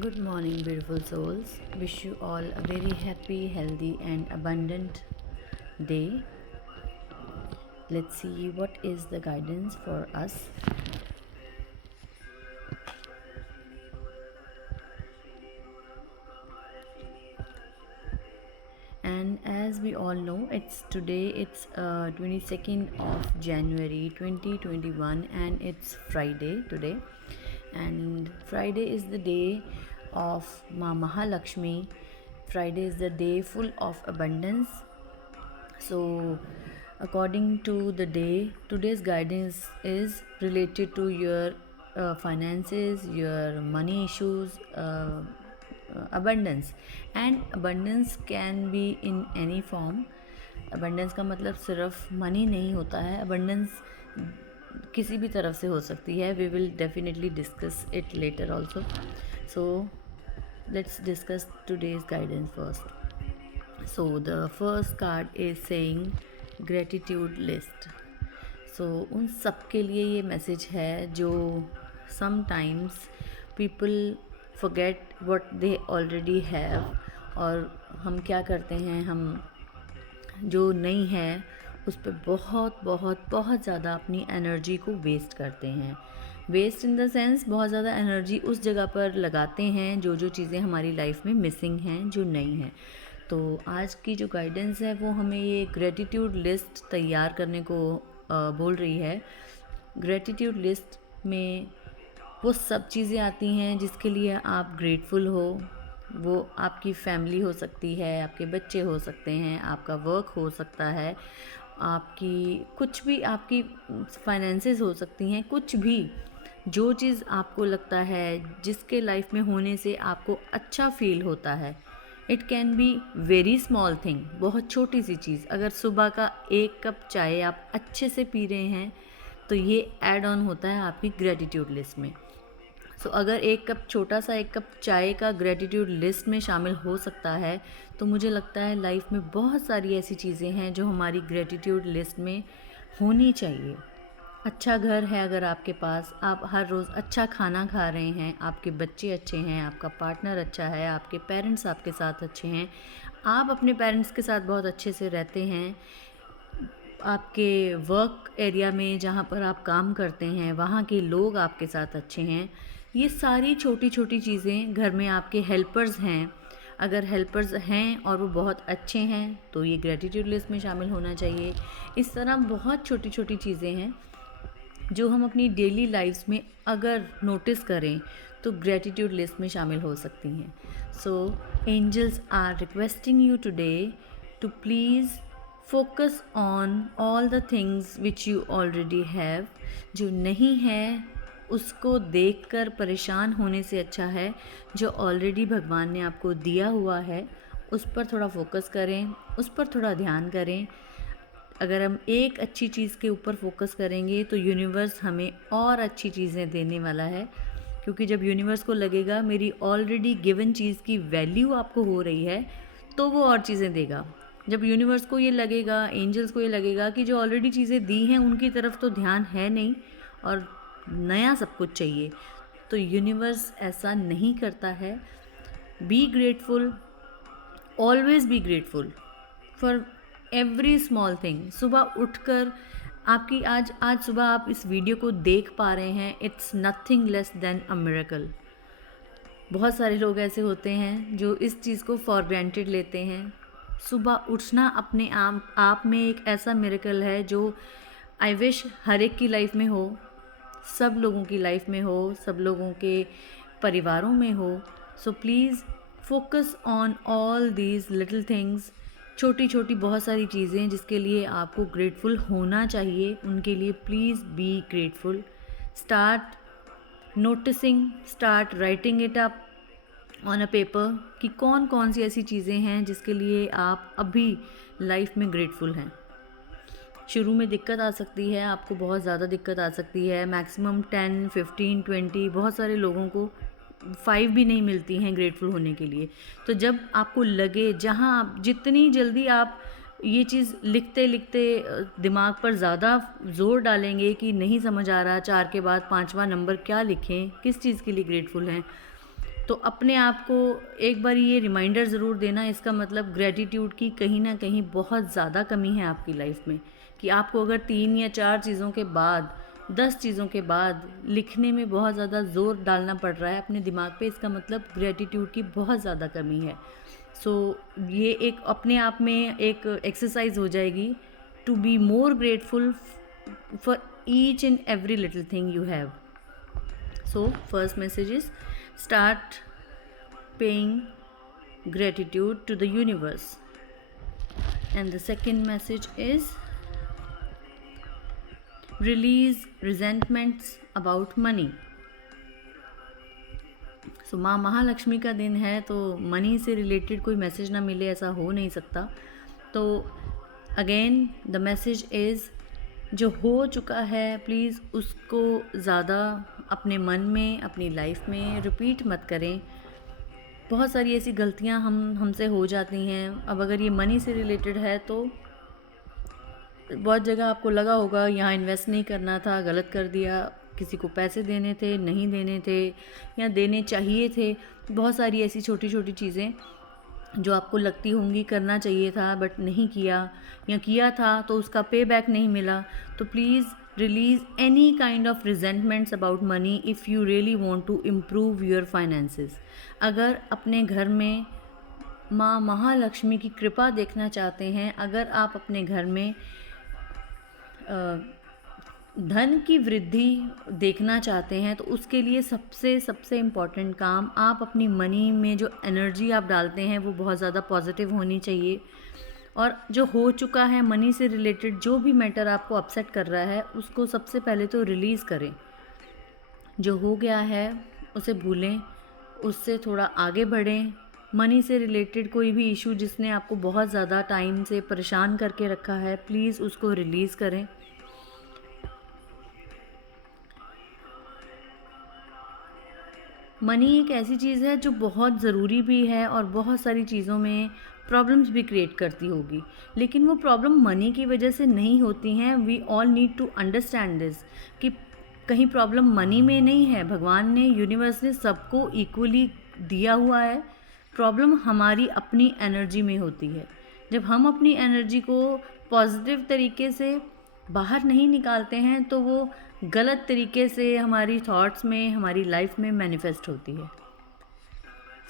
Good morning, beautiful souls. Wish you all a very happy, healthy, and abundant day. Let's see what is the guidance for us. And as we all know, it's 22nd of January 2021, and it's Friday today. And Friday is the day of Ma Mahalakshmi. Friday is the day full of abundance. So, according to the day, today's guidance is related to your finances, your money issues, abundance. And abundance can be in any form. abundance का मतलब सिर्फ money नहीं होता है. abundance किसी भी तरफ से हो सकती है. We will definitely discuss it later also. So let's discuss today's guidance first. So the first card is saying gratitude list. So उन सब के लिए ये मैसेज है जो sometimes people forget what they already have. और हम क्या करते हैं, हम जो नहीं है उस पर बहुत बहुत बहुत ज़्यादा अपनी एनर्जी को वेस्ट करते हैं. वेस्ट इन द सेंस बहुत ज़्यादा एनर्जी उस जगह पर लगाते हैं जो जो चीज़ें हमारी लाइफ में मिसिंग हैं, जो नहीं हैं. तो आज की जो गाइडेंस है वो हमें ये ग्रेटिट्यूड लिस्ट तैयार करने को बोल रही है. ग्रेटिट्यूड लिस्ट में वो सब चीज़ें आती हैं जिसके लिए आप ग्रेटफुल हो. वो आपकी फैमिली हो सकती है, आपके बच्चे हो सकते हैं, आपका वर्क हो सकता है, आपकी कुछ भी, आपकी फाइनेंसेस हो सकती हैं, कुछ भी जो चीज़ आपको लगता है जिसके लाइफ में होने से आपको अच्छा फील होता है. It can be very small thing, बहुत छोटी सी चीज़. अगर सुबह का 1 कप चाय आप अच्छे से पी रहे हैं तो ये ऐड ऑन होता है आपकी ग्रेटिट्यूड लिस्ट में. सो अगर छोटा सा 1 कप चाय का ग्रेटिट्यूड लिस्ट में शामिल हो सकता है तो मुझे लगता है लाइफ में बहुत सारी ऐसी चीज़ें हैं जो हमारी ग्रेटिट्यूड लिस्ट में होनी चाहिए. अच्छा घर है अगर आपके पास, आप हर रोज़ अच्छा खाना खा रहे हैं, आपके बच्चे अच्छे हैं, आपका पार्टनर अच्छा है, आपके पेरेंट्स आपके साथ अच्छे हैं, आप अपने पेरेंट्स के साथ बहुत अच्छे से रहते हैं, आपके वर्क एरिया में जहाँ पर आप काम करते हैं वहाँ के लोग आपके साथ अच्छे हैं. ये सारी छोटी छोटी चीज़ें, घर में आपके हेल्पर्स हैं, अगर हेल्पर्स हैं और वो बहुत अच्छे हैं तो ये ग्रेटिट्यूड लिस्ट में शामिल होना चाहिए. इस तरह बहुत छोटी छोटी चीज़ें हैं जो हम अपनी डेली लाइफ्स में अगर नोटिस करें तो ग्रेटिट्यूड लिस्ट में शामिल हो सकती हैं. So angels are requesting you today to please focus on all the things which you already have. जो नहीं है उसको देखकर परेशान होने से अच्छा है जो ऑलरेडी भगवान ने आपको दिया हुआ है उस पर थोड़ा फोकस करें, उस पर थोड़ा ध्यान करें. अगर हम एक अच्छी चीज़ के ऊपर फोकस करेंगे तो यूनिवर्स हमें और अच्छी चीज़ें देने वाला है. क्योंकि जब यूनिवर्स को लगेगा मेरी ऑलरेडी गिवन चीज़ की वैल्यू आपको हो रही है तो वो और चीज़ें देगा. जब यूनिवर्स को ये लगेगा, एंजल्स को ये लगेगा कि जो ऑलरेडी चीज़ें दी हैं उनकी तरफ तो ध्यान है नहीं और नया सब कुछ चाहिए, तो यूनिवर्स ऐसा नहीं करता है. Be grateful, always be grateful for every small thing. सुबह उठकर आपकी आज सुबह आप इस वीडियो को देख पा रहे हैं, it's nothing less than a miracle. बहुत सारे लोग ऐसे होते हैं जो इस चीज़ को फॉर ग्रांटेड लेते हैं. सुबह उठना अपने आप में एक ऐसा मिरेकल है जो आई विश हर एक की लाइफ में हो, सब लोगों की लाइफ में हो, सब लोगों के परिवारों में हो. So please focus on all these little things. छोटी छोटी बहुत सारी चीज़ें जिसके लिए आपको ग्रेटफुल होना चाहिए, उनके लिए please be grateful. Start noticing, start writing it up on a paper कि कौन कौन सी ऐसी चीज़ें हैं जिसके लिए आप अभी लाइफ में ग्रेटफुल हैं. शुरू में दिक्कत आ सकती है, आपको बहुत ज़्यादा दिक्कत आ सकती है. मैक्सिमम 10, 15, 20, बहुत सारे लोगों को 5 भी नहीं मिलती हैं ग्रेटफुल होने के लिए. तो जब आपको लगे, जहाँ आप जितनी जल्दी आप ये चीज़ लिखते लिखते दिमाग पर ज़्यादा ज़ोर डालेंगे कि नहीं समझ आ रहा 4 के बाद 5वां नंबर क्या लिखें, किस चीज़ के लिए ग्रेटफुल हैं, तो अपने आप को एक बार ये रिमाइंडर ज़रूर देना, इसका मतलब ग्रेटिट्यूड की कहीं ना कहीं बहुत ज़्यादा कमी है आपकी लाइफ में, कि आपको अगर 3 या 4 चीज़ों के बाद 10 चीज़ों के बाद लिखने में बहुत ज़्यादा ज़ोर डालना पड़ रहा है अपने दिमाग पे, इसका मतलब ग्रेटिट्यूड की बहुत ज़्यादा कमी है। सो ये एक अपने आप में एक एक्सरसाइज हो जाएगी to be more grateful for each and every little thing you have. So first message is start paying gratitude to the universe, and the second message is release resentments about money. So माँ महालक्ष्मी का दिन है, तो money से related कोई message ना मिले ऐसा हो नहीं सकता. तो अगेन द मैसेज इज़, जो हो चुका है प्लीज़ उसको ज़्यादा अपने मन में, अपनी लाइफ में रिपीट मत करें. बहुत सारी ऐसी गलतियां हमसे हो जाती हैं. अब अगर ये मनी से रिलेटेड है तो बहुत जगह आपको लगा होगा यहाँ इन्वेस्ट नहीं करना था, गलत कर दिया, किसी को पैसे देने थे, नहीं देने थे, या देने चाहिए थे. बहुत सारी ऐसी छोटी छोटी चीज़ें जो आपको लगती होंगी करना चाहिए था बट नहीं किया, या किया था तो उसका पे बैक नहीं मिला. तो please release any kind of resentments about money if you really want to improve your finances. अगर अपने घर में माँ महालक्ष्मी की कृपा देखना चाहते हैं, अगर आप अपने घर में धन की वृद्धि देखना चाहते हैं, तो उसके लिए सबसे इम्पॉर्टेंट काम, आप अपनी मनी में जो एनर्जी आप डालते हैं वो बहुत ज़्यादा पॉजिटिव होनी चाहिए. और जो हो चुका है मनी से रिलेटेड, जो भी मैटर आपको अपसेट कर रहा है, उसको सबसे पहले तो रिलीज़ करें. जो हो गया है उसे भूलें, उससे थोड़ा आगे बढ़ें. मनी से रिलेटेड कोई भी इशू जिसने आपको बहुत ज़्यादा टाइम से परेशान करके रखा है, प्लीज़ उसको रिलीज़ करें. मनी एक ऐसी चीज़ है जो बहुत ज़रूरी भी है और बहुत सारी चीज़ों में प्रॉब्लम्स भी क्रिएट करती होगी, लेकिन वो प्रॉब्लम मनी की वजह से नहीं होती हैं. We all need to understand this, कि कहीं प्रॉब्लम मनी में नहीं है. भगवान ने, यूनिवर्स ने सबको इक्वली दिया हुआ है. प्रॉब्लम हमारी अपनी एनर्जी में होती है. जब हम अपनी एनर्जी को पॉजिटिव तरीके से बाहर नहीं निकालते हैं तो वो गलत तरीके से हमारी थॉट्स में, हमारी लाइफ में मैनिफेस्ट होती है.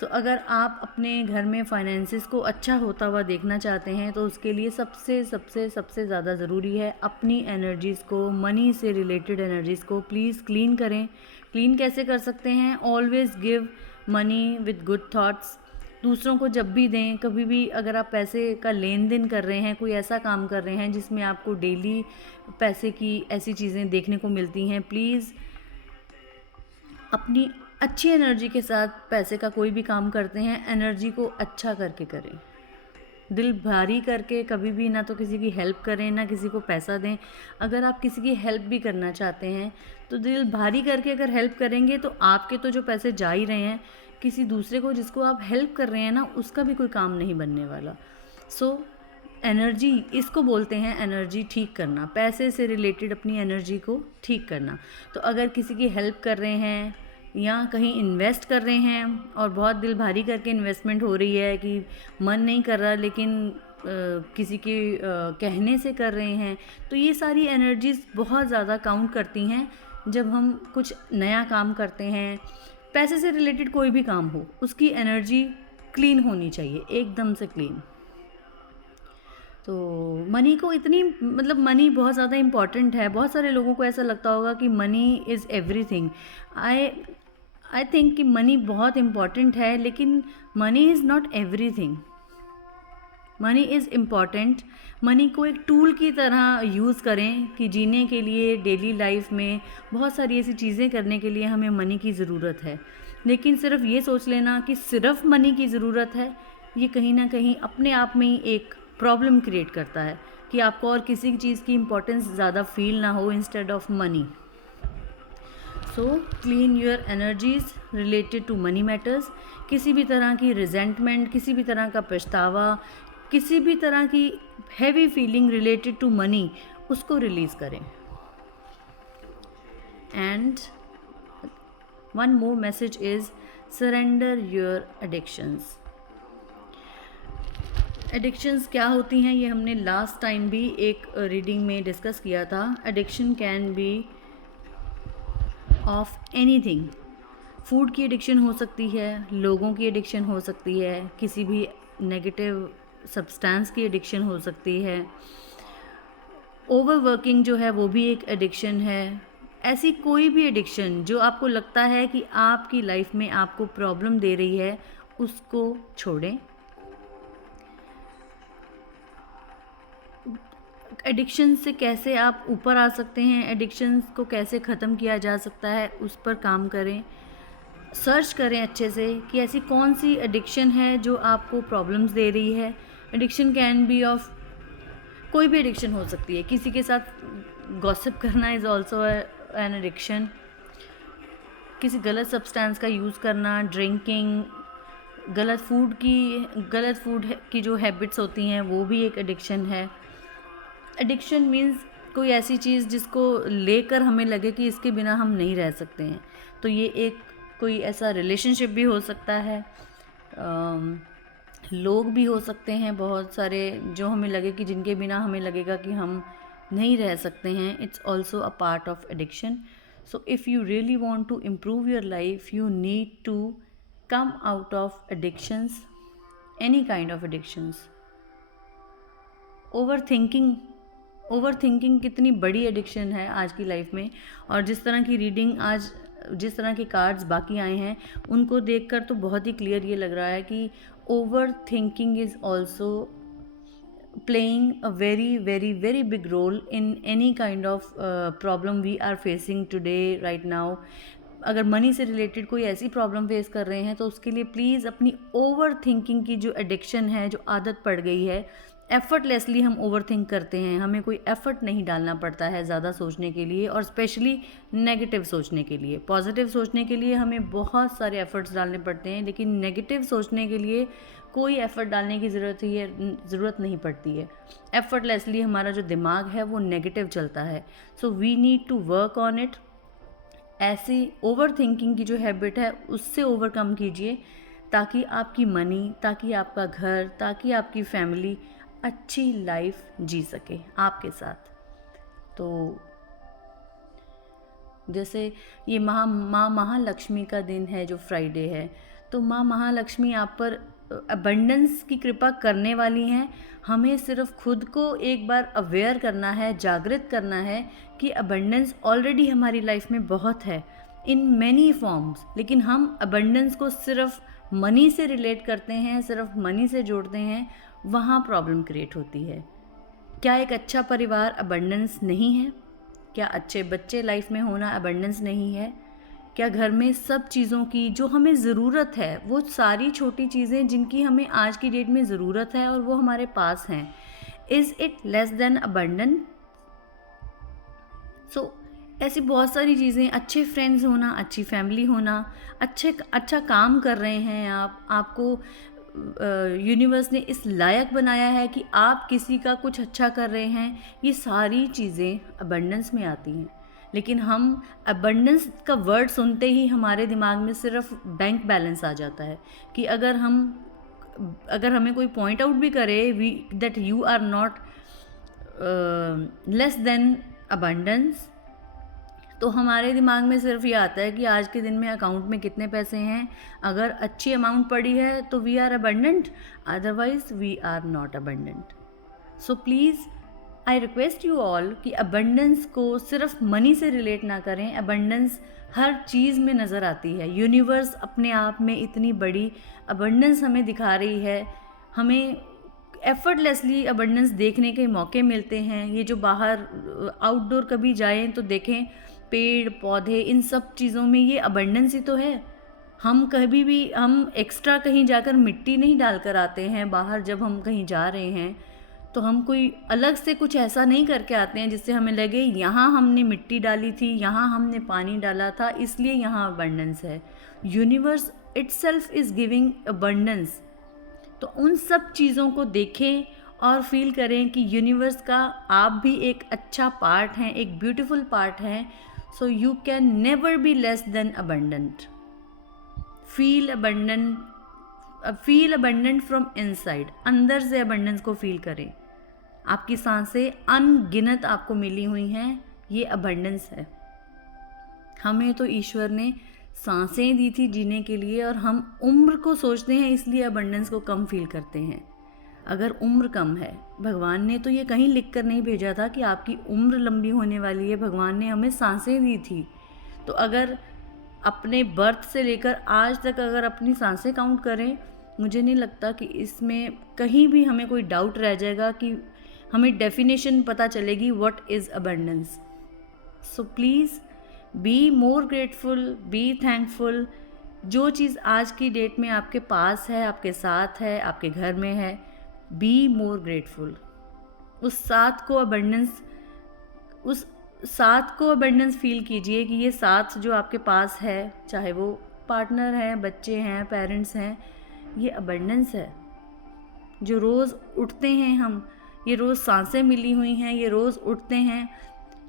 तो अगर आप अपने घर में फाइनेंसिस को अच्छा होता हुआ देखना चाहते हैं, तो उसके लिए सबसे ज़्यादा ज़रूरी है अपनी एनर्जीज़ को, मनी से रिलेटेड एनर्जीज़ को प्लीज़ क्लीन करें. क्लीन कैसे कर सकते हैं? Always give money with good thoughts. दूसरों को जब भी दें, कभी भी अगर आप पैसे का लेन देन कर रहे हैं, कोई ऐसा काम कर रहे हैं जिसमें आपको डेली पैसे की ऐसी चीज़ें देखने को मिलती हैं, प्लीज़ अपनी अच्छी एनर्जी के साथ पैसे का कोई भी काम करते हैं, एनर्जी को अच्छा करके करें. दिल भारी करके कभी भी ना तो किसी की हेल्प करें, ना किसी को पैसा दें. अगर आप किसी की हेल्प भी करना चाहते हैं तो दिल भारी करके अगर हेल्प करेंगे तो आपके तो जो पैसे जा ही रहे हैं, किसी दूसरे को जिसको आप हेल्प कर रहे हैं ना, उसका भी कोई काम नहीं बनने वाला. सो एनर्जी, इसको बोलते हैं एनर्जी ठीक करना, पैसे से रिलेटेड अपनी एनर्जी को ठीक करना. तो अगर किसी की हेल्प कर रहे हैं या कहीं इन्वेस्ट कर रहे हैं और बहुत दिल भारी करके इन्वेस्टमेंट हो रही है कि मन नहीं कर रहा, लेकिन किसी के कहने से कर रहे हैं, तो ये सारी एनर्जीज़ बहुत ज़्यादा काउंट करती हैं. जब हम कुछ नया काम करते हैं, पैसे से रिलेटेड कोई भी काम हो, उसकी एनर्जी क्लीन होनी चाहिए, एकदम से क्लीन. तो मनी को इतनी, मतलब मनी बहुत ज़्यादा इम्पॉर्टेंट है. बहुत सारे लोगों को ऐसा लगता होगा कि money is everything. I think कि मनी बहुत इम्पॉर्टेंट है, लेकिन money is not everything. Money is important. Money को एक टूल की तरह यूज़ करें कि जीने के लिए, डेली लाइफ में बहुत सारी ऐसी चीज़ें करने के लिए हमें मनी की ज़रूरत है. लेकिन सिर्फ ये सोच लेना कि सिर्फ मनी की ज़रूरत है, ये कहीं ना कहीं अपने आप में ही एक प्रॉब्लम क्रिएट करता है कि आपको और किसी चीज़ की इम्पोर्टेंस ज़्यादा फील ना हो instead of money. So clean your energies related to money matters. किसी भी तरह की रिजेंटमेंट, किसी भी तरह का पछतावा, किसी भी तरह की heavy feeling related to money, उसको रिलीज़ करें. And one more message is surrender your addictions. Addictions क्या होती हैं ये हमने लास्ट टाइम भी एक रीडिंग में डिस्कस किया था। Addiction can be of anything. Food की एडिक्शन हो सकती है, लोगों की एडिक्शन हो सकती है, किसी भी नेगेटिव सब्सटेंस की एडिक्शन हो सकती है, ओवरवर्किंग जो है वो भी एक एडिक्शन है। ऐसी कोई भी एडिक्शन जो आपको लगता है कि आपकी लाइफ में आपको प्रॉब्लम दे रही है, उसको छोड़ें। एडिक्शन से कैसे आप ऊपर आ सकते हैं, एडिक्शन को कैसे ख़त्म किया जा सकता है, उस पर काम करें। सर्च करें अच्छे से कि ऐसी कौन सी एडिक्शन है जो आपको प्रॉब्लम्स दे रही है। एडिक्शन कैन बी ऑफ, कोई भी एडिक्शन हो सकती है। किसी के साथ गॉसिप करना इज़ ऑल्सो एन एडिक्शन। किसी गलत सब्सटेंस का यूज़ करना, ड्रिंकिंग, गलत फूड की जो हैबिट्स होती हैं वो भी एक एडिक्शन है। एडिक्शन मीन्स कोई ऐसी चीज़ जिसको लेकर हमें लगे कि इसके बिना हम नहीं रह सकते हैं। तो ये एक कोई ऐसा रिलेशनशिप भी हो सकता है, लोग भी हो सकते हैं बहुत सारे जो हमें लगे कि जिनके बिना हमें लगेगा कि हम नहीं रह सकते हैं। It's also a part of addiction. So if you really want to improve your life, you need to come out of addictions, any kind of addictions. Overthinking कितनी बड़ी एडिक्शन है आज की लाइफ में, और जिस तरह की रीडिंग आज, जिस तरह के कार्ड्स बाकी आए हैं उनको देखकर तो बहुत ही क्लियर ये लग रहा है कि overthinking is also playing a very very very big role in any kind of problem we are facing today right now. अगर मनी से रिलेटेड कोई ऐसी प्रॉब्लम फेस कर रहे हैं तो उसके लिए प्लीज़ अपनी ओवर थिंकिंग की जो एडिक्शन है, जो आदत पड़ गई है, एफर्टलेसली हम ओवर थिंक करते हैं, हमें कोई एफर्ट नहीं डालना पड़ता है ज़्यादा सोचने के लिए, और स्पेशली नेगेटिव सोचने के लिए। पॉजिटिव सोचने के लिए हमें बहुत सारे एफर्ट्स डालने पड़ते हैं, लेकिन नेगेटिव सोचने के लिए कोई एफ़र्ट डालने की ज़रूरत नहीं पड़ती है। एफर्टलेसली हमारा जो दिमाग है वो नेगेटिव चलता है। So we need to work on it. ऐसी ओवर थिंकिंग की जो हैबिट है उससे ओवरकम कीजिए, ताकि आपकी मनी, ताकि आपका घर, ताकि आपकी फैमिली अच्छी लाइफ जी सके आपके साथ। तो जैसे ये माँ महालक्ष्मी का दिन है जो फ्राइडे है, तो माँ महालक्ष्मी आप पर अबंडेंस की कृपा करने वाली हैं। हमें सिर्फ खुद को एक बार अवेयर करना है, जागृत करना है कि अबंडेंस ऑलरेडी हमारी लाइफ में बहुत है इन मैनी फॉर्म्स, लेकिन हम अबंडेंस को सिर्फ मनी से रिलेट करते हैं, सिर्फ मनी से जोड़ते हैं, वहाँ प्रॉब्लम क्रिएट होती है। क्या एक अच्छा परिवार अबंडेंस नहीं है? क्या अच्छे बच्चे लाइफ में होना अबंडेंस नहीं है? क्या घर में सब चीज़ों की जो हमें ज़रूरत है, वो सारी छोटी चीज़ें जिनकी हमें आज की डेट में ज़रूरत है और वो हमारे पास हैं, is it less than abundant? So ऐसी बहुत सारी चीज़ें, अच्छे फ्रेंड्स होना, अच्छी फैमिली होना, अच्छा काम कर रहे हैं आपको यूनिवर्स ने इस लायक बनाया है कि आप किसी का कुछ अच्छा कर रहे हैं, ये सारी चीज़ें अबंडेंस में आती हैं। लेकिन हम अबंडेंस का वर्ड सुनते ही हमारे दिमाग में सिर्फ बैंक बैलेंस आ जाता है कि अगर हमें कोई पॉइंट आउट भी करे that you are not less than abundance, तो हमारे दिमाग में सिर्फ ये आता है कि आज के दिन में अकाउंट में कितने पैसे हैं। अगर अच्छी अमाउंट पड़ी है तो we are abundant, otherwise we are not abundant. So please I request you all कि अबंडेंस को सिर्फ मनी से रिलेट ना करें। अबंडेंस हर चीज़ में नज़र आती है। यूनिवर्स अपने आप में इतनी बड़ी अबंडेंस हमें दिखा रही है, हमें एफर्टलेसली अबंडेंस देखने के मौके मिलते हैं। ये जो बाहर आउटडोर कभी जाएं तो देखें, पेड़ पौधे, इन सब चीज़ों में ये अबंडेंस ही तो है। हम एक्स्ट्रा कहीं जाकर मिट्टी नहीं डाल कर आते हैं बाहर। जब हम कहीं जा रहे हैं तो हम कोई अलग से कुछ ऐसा नहीं करके आते हैं जिससे हमें लगे यहाँ हमने मिट्टी डाली थी, यहाँ हमने पानी डाला था, इसलिए यहाँ अबंडेंस है। Universe itself is giving abundance. तो उन सब चीज़ों को देखें और फील करें कि यूनिवर्स का आप भी एक अच्छा पार्ट हैं, एक ब्यूटीफुल पार्ट हैं। So you can never be less than abundant. Feel abundant from inside, अंदर से अबंडेंस को फील करें। आपकी सांसें अनगिनत आपको मिली हुई हैं, ये अबंडेंस है। हमें तो ईश्वर ने सांसें दी थी जीने के लिए, और हम उम्र को सोचते हैं इसलिए अबंडेंस को कम फील करते हैं। अगर उम्र कम है, भगवान ने तो ये कहीं लिख कर नहीं भेजा था कि आपकी उम्र लंबी होने वाली है, भगवान ने हमें सांसें दी थी। तो अगर अपने बर्थ से लेकर आज तक अगर अपनी सांसें काउंट करें, मुझे नहीं लगता कि इसमें कहीं भी हमें कोई डाउट रह जाएगा कि हमें डेफिनेशन पता चलेगी what is abundance. So please be more grateful, be thankful. जो चीज़ आज की डेट में आपके पास है, आपके साथ है, आपके घर में है, बी मोर ग्रेटफुल। उस साथ को अबंडेंस फील कीजिए कि ये साथ जो आपके पास है, चाहे वो पार्टनर है, बच्चे हैं, पेरेंट्स हैं, ये अबंडेंस है। जो रोज़ उठते हैं हम, ये रोज़ सांसें मिली हुई हैं, ये रोज़ उठते हैं,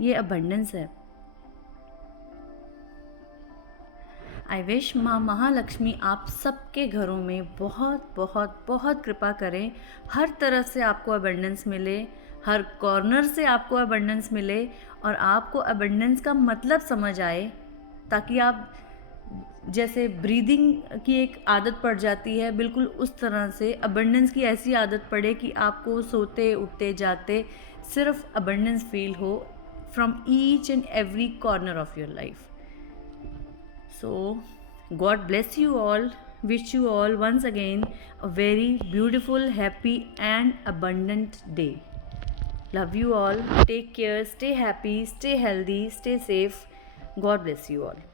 ये अबंडेंस है। आई विश माँ महालक्ष्मी आप सबके घरों में बहुत बहुत बहुत कृपा करें, हर तरफ से आपको अबंडेंस मिले, हर कॉर्नर से आपको अबंडेंस मिले, और आपको अबंडेंस का मतलब समझ आए, ताकि आप जैसे ब्रीदिंग की एक आदत पड़ जाती है, बिल्कुल उस तरह से अबंडेंस की ऐसी आदत पड़े कि आपको सोते उठते जाते सिर्फ अबंडेंस फील हो from each and every corner of your life. So, God bless you all. Wish you all once again a very beautiful, happy and abundant day. Love you all. Take care. Stay happy. Stay healthy. Stay safe. God bless you all.